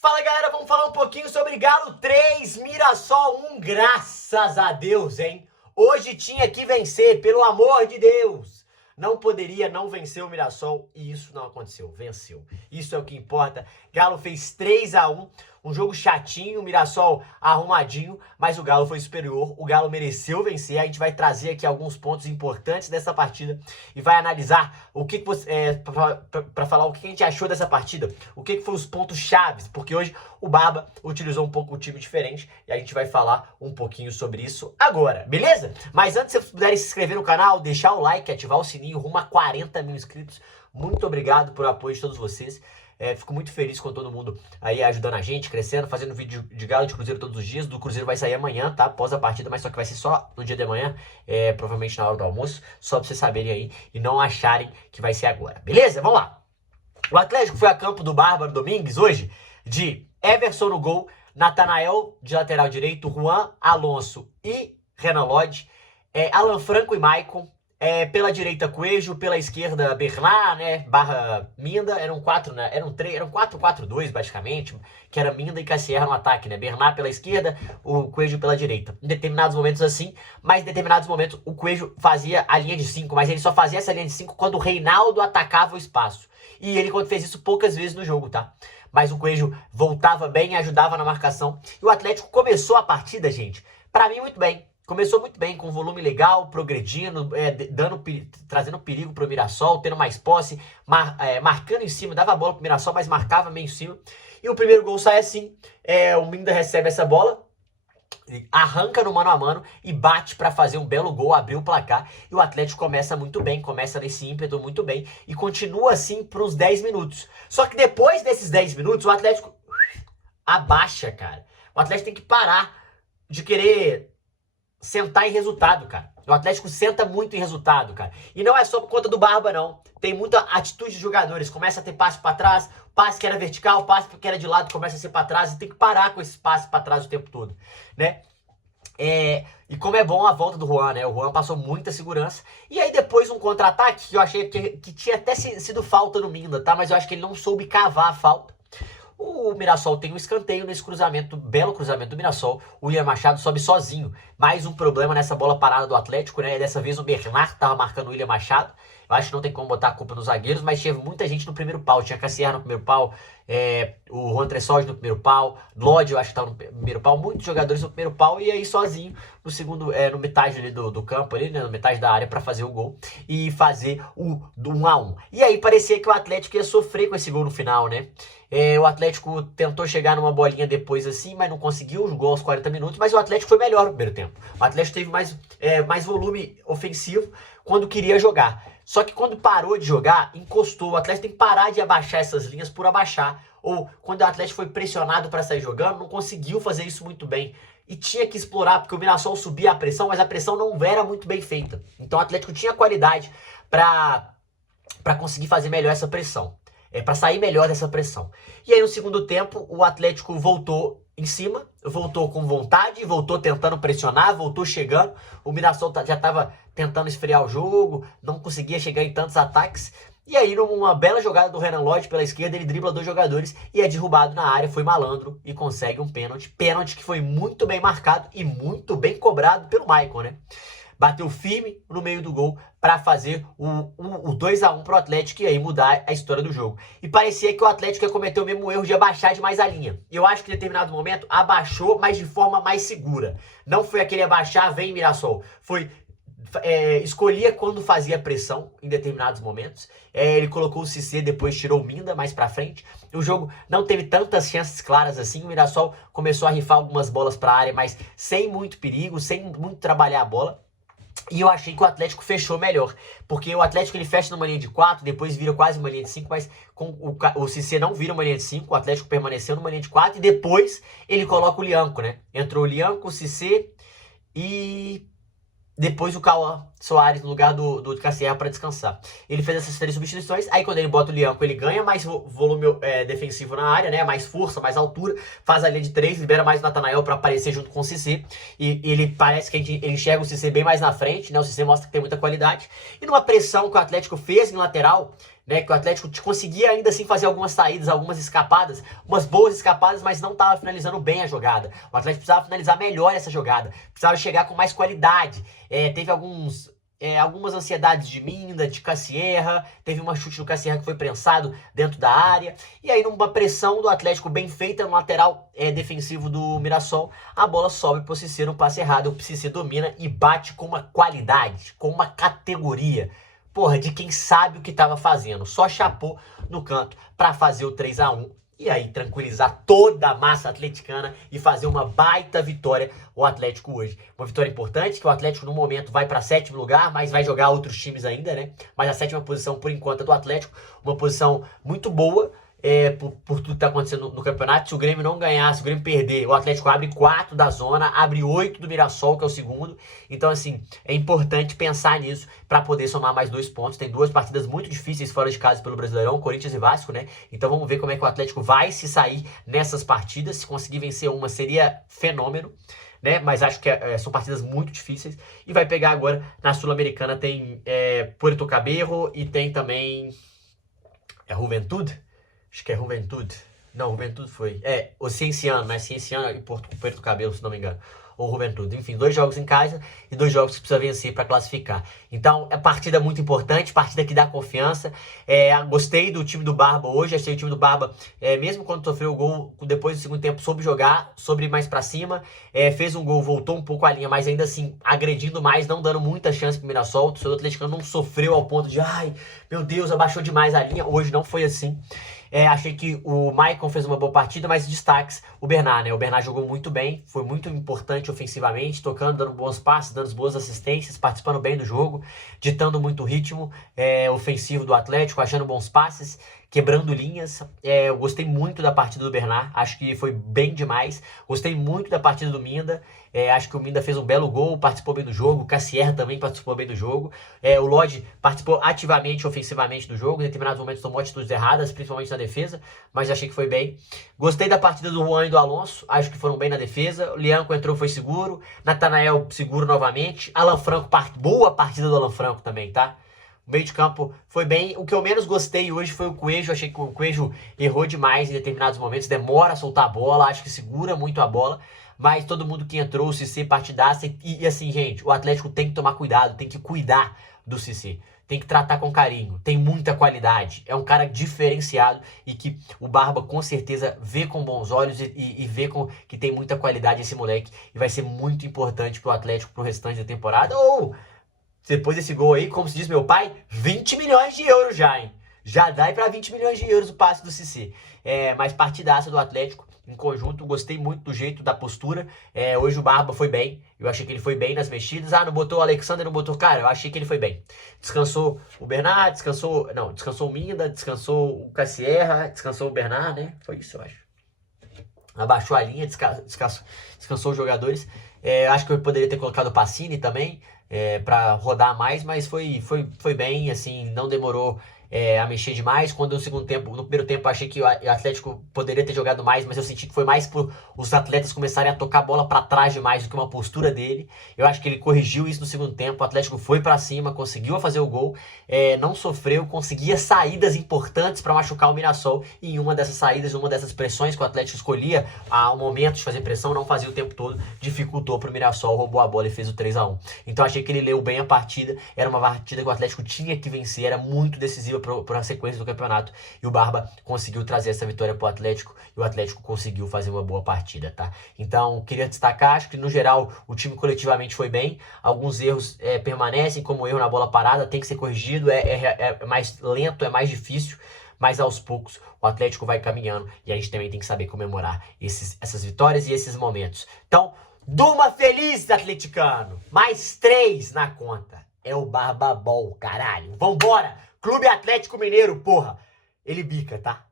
Fala galera, vamos falar um pouquinho sobre Galo 3, Mirassol 1, graças a Deus, hein? Hoje tinha que vencer, pelo amor de Deus! Não poderia não vencer o Mirassol e isso não aconteceu, venceu. Isso é o que importa. Galo fez 3-1, um jogo chatinho, o Mirassol arrumadinho, mas o Galo foi superior, o Galo mereceu vencer. A gente vai trazer aqui alguns pontos importantes dessa partida e vai analisar o que você, para falar o que a gente achou dessa partida, o que foi os pontos chaves, porque hoje o Barba utilizou um pouco o time diferente e a gente vai falar um pouquinho sobre isso agora, beleza? Mas antes, se vocês puderem se inscrever no canal, deixar o like, ativar o sininho, rumo a 40 mil inscritos. Muito obrigado por apoio de todos vocês. Fico muito feliz com todo mundo aí ajudando a gente, crescendo, fazendo vídeo de Galo de Cruzeiro todos os dias. Do Cruzeiro vai sair amanhã, tá? Após a partida, mas só que vai ser só no dia de amanhã, provavelmente na hora do almoço, só pra vocês saberem aí e não acharem que vai ser agora, beleza? Vamos lá. O Atlético foi a campo do Bárbaro Domingues hoje de Everson no gol, Natanael de lateral direito, Juan, Alonso e Renan Lodge, Alan Franco e Maicon. Pela direita Coelho, pela esquerda Bernard, né, barra Minda, eram 4-4-2 basicamente, que era Minda e Cassier no ataque, né, Bernard pela esquerda, o Coelho pela direita. Em determinados momentos assim, mas em determinados momentos o Coelho fazia a linha de 5, mas ele só fazia essa linha de 5 quando o Reinaldo atacava o espaço. E ele fez isso poucas vezes no jogo, tá? Mas o Coelho voltava bem, ajudava na marcação. E o Atlético começou a partida, gente, pra mim muito bem. Começou muito bem, com volume legal, progredindo, trazendo perigo pro Mirassol, tendo mais posse, marcando em cima, dava a bola pro Mirassol, mas marcava meio em cima. E o primeiro gol sai assim, o Minda recebe essa bola, arranca no mano a mano e bate para fazer um belo gol, abrir o placar. E o Atlético começa muito bem, começa nesse ímpeto muito bem e continua assim para uns 10 minutos. Só que depois desses 10 minutos, o Atlético abaixa, cara. O Atlético tem que parar de querer sentar em resultado, cara. O Atlético senta muito em resultado, cara. E não é só por conta do Barba, não. Tem muita atitude de jogadores. Começa a ter passe pra trás, passe que era vertical, passe que era de lado, começa a ser pra trás. E tem que parar com esse passe pra trás o tempo todo, né? E como é bom a volta do Juan, né? O Juan passou muita segurança. E aí depois um contra-ataque, que eu achei que tinha até sido falta no Minda, tá? Mas eu acho que ele não soube cavar a falta. O Mirassol tem um escanteio nesse cruzamento, belo cruzamento do Mirassol. O William Machado sobe sozinho. Mais um problema nessa bola parada do Atlético, né? Dessa vez o Bernard tava marcando o William Machado. Eu acho que não tem como botar a culpa nos zagueiros, mas tinha muita gente no primeiro pau. Tinha Cassier no primeiro pau, o Juan Tressós no primeiro pau, Lodge eu acho que tava no primeiro pau, muitos jogadores no primeiro pau, e aí sozinho no segundo, no metade ali do campo, ali, né, no metade da área para fazer o gol e fazer o do 1-1. E aí parecia que o Atlético ia sofrer com esse gol no final, né? O Atlético tentou chegar numa bolinha depois assim, mas não conseguiu, jogou aos 40 minutos, mas o Atlético foi melhor no primeiro tempo. O Atlético teve mais volume ofensivo quando queria jogar. Só que quando parou de jogar, encostou. O Atlético tem que parar de abaixar essas linhas por abaixar. Ou quando o Atlético foi pressionado para sair jogando, não conseguiu fazer isso muito bem. E tinha que explorar, porque o Mirassol subia a pressão, mas a pressão não era muito bem feita. Então o Atlético tinha qualidade para conseguir fazer melhor essa pressão. Para sair melhor dessa pressão. E aí no segundo tempo, o Atlético voltou em cima, voltou com vontade, voltou tentando pressionar, voltou chegando. O Mirassol já estava tentando esfriar o jogo, não conseguia chegar em tantos ataques. E aí, numa bela jogada do Renan Lodge pela esquerda, ele dribla dois jogadores e é derrubado na área, foi malandro e consegue um pênalti. Pênalti que foi muito bem marcado e muito bem cobrado pelo Maicon, né? Bateu firme no meio do gol para fazer o 2-1 pro Atlético e aí mudar a história do jogo. E parecia que o Atlético ia cometer o mesmo erro de abaixar demais a linha. E eu acho que em determinado momento abaixou, mas de forma mais segura. Não foi aquele abaixar, vem Mirassol. Foi escolhia quando fazia pressão em determinados momentos. Ele colocou o Cissé, depois tirou o Minda mais pra frente. O jogo não teve tantas chances claras assim. O Mirassol começou a rifar algumas bolas pra área, mas sem muito perigo, sem muito trabalhar a bola. E eu achei que o Atlético fechou melhor, porque o Atlético ele fecha numa linha de 4, depois vira quase uma linha de 5, mas com o Cissé não vira uma linha de 5, o Atlético permaneceu numa linha de 4 e depois ele coloca o Lianco, né? Entrou o Lianco, o Cissé e depois o Cauã Soares no lugar do Cassier para descansar. Ele fez essas 3 substituições, aí quando ele bota o Lianco, ele ganha mais volume defensivo na área, né? Mais força, mais altura, faz a linha de 3, libera mais o Natanael para aparecer junto com o Cissé. E ele parece que ele enxerga o Cissé bem mais na frente, né? O Cissé mostra que tem muita qualidade. E numa pressão que o Atlético fez em lateral, né? Que o Atlético conseguia ainda assim fazer algumas saídas, algumas escapadas, umas boas escapadas, mas não estava finalizando bem a jogada. O Atlético precisava finalizar melhor essa jogada, precisava chegar com mais qualidade. Teve algumas ansiedades de Minda, de Cassierra, teve uma chute do Cassierra que foi prensado dentro da área, e aí numa pressão do Atlético bem feita no lateral defensivo do Mirassol, a bola sobe pro Cissé no passe errado, o Cissé domina e bate com uma qualidade, com uma categoria, porra, de quem sabe o que tava fazendo, só chapou no canto para fazer o 3-1. E aí tranquilizar toda a massa atleticana e fazer uma baita vitória o Atlético hoje. Uma vitória importante, que o Atlético no momento vai para 7º lugar, mas vai jogar outros times ainda, né? Mas a 7ª posição por enquanto é do Atlético, uma posição muito boa, por tudo que tá acontecendo no campeonato. Se o Grêmio não ganhar, se o Grêmio perder, o Atlético abre 4 da zona, abre 8 do Mirassol, que é o segundo. Então, assim, é importante pensar nisso para poder somar mais 2 pontos. Tem 2 partidas muito difíceis fora de casa pelo Brasileirão, Corinthians e Vasco, né? Então vamos ver como é que o Atlético vai se sair nessas partidas. Se conseguir vencer uma, seria fenômeno, né? Mas acho que são partidas muito difíceis. E vai pegar agora na Sul-Americana, tem Puerto Cabello e tem também Juventude. Acho que é Juventude. Não, Juventude foi. O Cienciano, né? Cienciano e Puerto Cabello, se não me engano. Ou Juventude. Enfim, 2 jogos em casa e 2 jogos que precisa vencer para classificar. Então, é partida muito importante, partida que dá confiança. Gostei do time do Barba hoje. Achei o time do Barba, mesmo quando sofreu o gol, depois do segundo tempo, soube jogar, soube ir mais para cima. Fez um gol, voltou um pouco a linha, mas ainda assim, agredindo mais, não dando muita chance pro Mirassol. O torcedor atleticano não sofreu ao ponto de, ai, meu Deus, abaixou demais a linha. Hoje não foi assim. Achei que o Maicon fez uma boa partida, mas destaques o Bernard, né? O Bernard jogou muito bem, foi muito importante ofensivamente, tocando, dando bons passes, dando boas assistências, participando bem do jogo, ditando muito o ritmo ofensivo do Atlético, achando bons passes, quebrando linhas. Eu gostei muito da partida do Bernard, acho que foi bem demais. Gostei muito da partida do Minda. Acho que o Minda fez um belo gol, participou bem do jogo. O Cassierra também participou bem do jogo. O Lodge participou ativamente, ofensivamente do jogo. Em determinados momentos tomou atitudes erradas, principalmente na defesa, mas achei que foi bem. Gostei da partida do Juan e do Alonso, acho que foram bem na defesa. O Lianco entrou, foi seguro. Natanael seguro novamente. Alan Franco, boa partida do Alan Franco também, tá? O meio de campo foi bem. O que eu menos gostei hoje foi o Coelho. Achei que o Coelho errou demais em determinados momentos. Demora a soltar a bola. Acho que segura muito a bola. Mas todo mundo que entrou, o Cissé partidaça. E assim, gente, o Atlético tem que tomar cuidado. Tem que cuidar do Cissé. Tem que tratar com carinho. Tem muita qualidade. É um cara diferenciado. E que o Barba com certeza vê com bons olhos. E vê que tem muita qualidade esse moleque. E vai ser muito importante pro Atlético pro restante da temporada. Depois desse gol aí, como se diz meu pai, 20 milhões de euros já, hein? Já dá para 20 milhões de euros o passe do Cissé. Mas partidaça do Atlético, em conjunto, gostei muito do jeito, da postura. Hoje o Barba foi bem, eu achei que ele foi bem nas mexidas. Não botou o Alexander, não botou... Cara, eu achei que ele foi bem. Descansou o Bernard, descansou o Minda, descansou o Cassierra, descansou o Bernard, né? Foi isso, eu acho. Abaixou a linha, descansou os jogadores. Acho que eu poderia ter colocado o Pacini também, para rodar mais, mas foi bem, assim, não demorou a mexer demais. Quando no primeiro tempo, eu achei que o Atlético poderia ter jogado mais, mas eu senti que foi mais por os atletas começarem a tocar a bola para trás demais do que uma postura dele. Eu acho que ele corrigiu isso no segundo tempo. O Atlético foi para cima, conseguiu fazer o gol, não sofreu, conseguia saídas importantes para machucar o Mirassol. E em uma dessas saídas, uma dessas pressões que o Atlético escolhia ao momento de fazer pressão, não fazia o tempo todo, dificultou para o Mirassol, roubou a bola e fez o 3-1. Então achei que ele leu bem a partida. Era uma partida que o Atlético tinha que vencer, era muito decisiva para a sequência do campeonato, e o Barba conseguiu trazer essa vitória para o Atlético, e o Atlético conseguiu fazer uma boa partida, tá? Então, queria destacar, acho que no geral o time coletivamente foi bem. Alguns erros permanecem, como o erro na bola parada, tem que ser corrigido, é mais lento, é mais difícil, mas aos poucos o Atlético vai caminhando, e a gente também tem que saber comemorar essas vitórias e esses momentos. Então, durma feliz, atleticano! Mais 3 na conta. É o Barbabol, caralho. Vambora! Clube Atlético Mineiro, porra. Ele bica, tá?